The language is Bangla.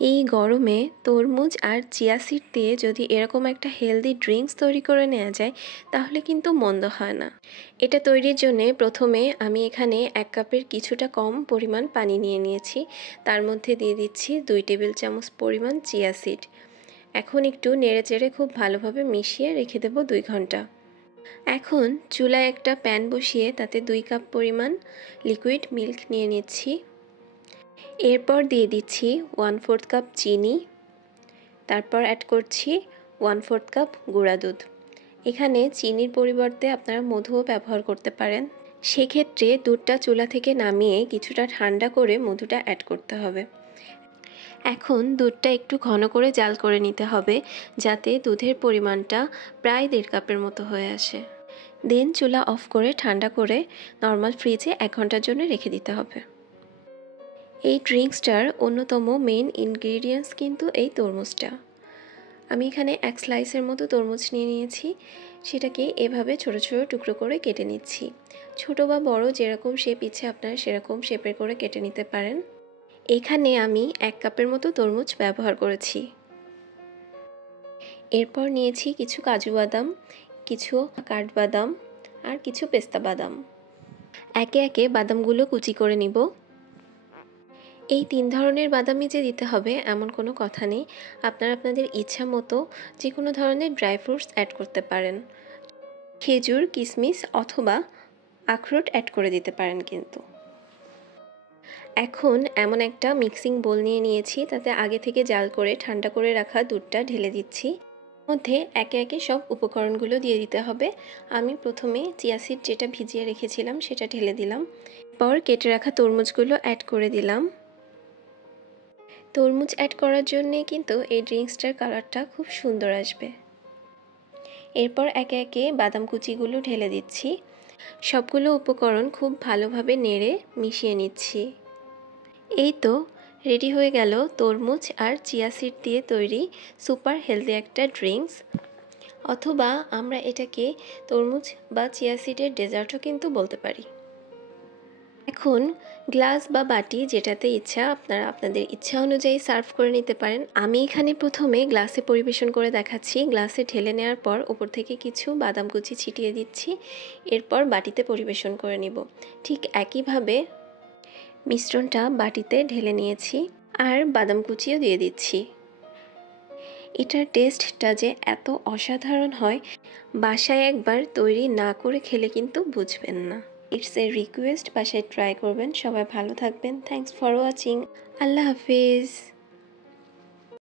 এই গরমে তরমুজ আর চিয়া সিড দিয়ে যদি এরকম একটা হেলদি ড্রিঙ্কস তৈরি করে নেওয়া যায় তাহলে কিন্তু মন্দ হয় না। এটা তৈরির জন্য প্রথমে আমি এখানে 1 কাপের কিছুটা কম পরিমাণ পানি নিয়ে নিয়েছি। তার মধ্যে দিয়ে দিচ্ছি 2 টেবিল চামচ পরিমাণ চিয়া সিড। এখন একটু নেড়েচেড়ে খুব ভালোভাবে মিশিয়ে রেখে দেব 2 ঘন্টা। এখন চুলায় একটা প্যান বসিয়ে তাতে 2 কাপ পরিমাণ লিকুইড মিল্ক নিয়ে নিচ্ছি। এরপর দিয়ে দিচ্ছি 1/4 কাপ চিনি, তারপর অ্যাড করছি 1/4 কাপ গুঁড়া দুধ। এখানে চিনির পরিবর্তে আপনারা মধুও ব্যবহার করতে পারেন। সেক্ষেত্রে দুধটা চুলা থেকে নামিয়ে কিছুটা ঠান্ডা করে মধুটা অ্যাড করতে হবে। এখন দুধটা একটু ঘন করে জাল করে নিতে হবে যাতে দুধের পরিমাণটা প্রায় 1.5 কাপের মতো হয়ে আসে। দেন চুলা অফ করে ঠান্ডা করে নর্মাল ফ্রিজে 1 ঘন্টার জন্য রেখে দিতে হবে। এই ড্রিঙ্কসটার অন্যতম মেইন ইনগ্রিডিয়েন্টস কিন্তু এই তরমুজটা। আমি এখানে 1 স্লাইসের মতো তরমুজ নিয়ে নিয়েছি, সেটাকে এভাবে ছোট ছোট টুকরো করে কেটে নিচ্ছি। ছোট বা বড় যেরকম শেপ ইচ্ছে আপনারা সেরকম শেপের করে কেটে নিতে পারেন। এখানে আমি 1 কাপের মতো তরমুজ ব্যবহার করেছি। এরপর নিয়েছি কিছু কাজু বাদাম, কিছু কাঠবাদাম আর কিছু পেস্তা বাদাম। একে একে বাদামগুলো কুচি করে নিব। এই 3 ধরনের বাদামই যে দিতে হবে এমন কোনো কথা নেই, আপনারা আপনাদের ইচ্ছা মতো যে কোনো ধরনের ড্রাই ফ্রুটস অ্যাড করতে পারেন। খেজুর, কিশমিশ অথবা আখরোট অ্যাড করে দিতে পারেন কিন্তু। এখন এমন একটা মিক্সিং বোল নিয়ে নিয়েছি, তাতে আগে থেকে জাল করে ঠান্ডা করে রাখা দুধটা ঢেলে দিচ্ছি। মধ্যে একে একে সব উপকরণগুলো দিয়ে দিতে হবে। আমি প্রথমে চিয়া সিড যেটা ভিজিয়ে রেখেছিলাম সেটা ঢেলে দিলাম। পর কেটে রাখা তরমুজগুলো অ্যাড করে দিলাম। তরমুজ অ্যাড করার জন্যে কিন্তু এই ড্রিঙ্কসটার কালারটা খুব সুন্দর আসবে। এরপর একে একে বাদাম কুচিগুলো ঢেলে দিচ্ছি। সবগুলো উপকরণ খুব ভালোভাবে নেড়ে মিশিয়ে নিচ্ছি। এই তো রেডি হয়ে গেল তরমুজ আর চিয়া সিড দিয়ে তৈরি সুপার হেলদি একটা ড্রিঙ্কস। অথবা আমরা এটাকে তরমুজ বা চিয়া সিডের ডেজার্টও কিন্তু বলতে পারি। এখন গ্লাস বা বাটি যেটাতে ইচ্ছা আপনারা আপনাদের ইচ্ছা অনুযায়ী সার্ভ করে নিতে পারেন। আমি এখানে প্রথমে গ্লাসে পরিবেশন করে দেখাচ্ছি। গ্লাসে ঢেলে নেওয়ার পর উপর থেকে কিছু বাদাম কুচি ছিটিয়ে দিচ্ছি, এরপর বাটিতে পরিবেশন করে নিব। ঠিক একইভাবে মিশ্রণটা বাটিতে ঢেলে নিয়েছি আর বাদাম কুচিও দিয়ে দিচ্ছি। এটার টেস্টটা যে এত অসাধারণ হয়, বাসায় একবার তৈরি না করে খেলে কিন্তু বুঝবেন না। ইটস এ রিকোয়েস্ট, বাসায় ট্রাই করবেন। সবাই ভালো থাকবেন। Thanks for watching. Allah Hafiz.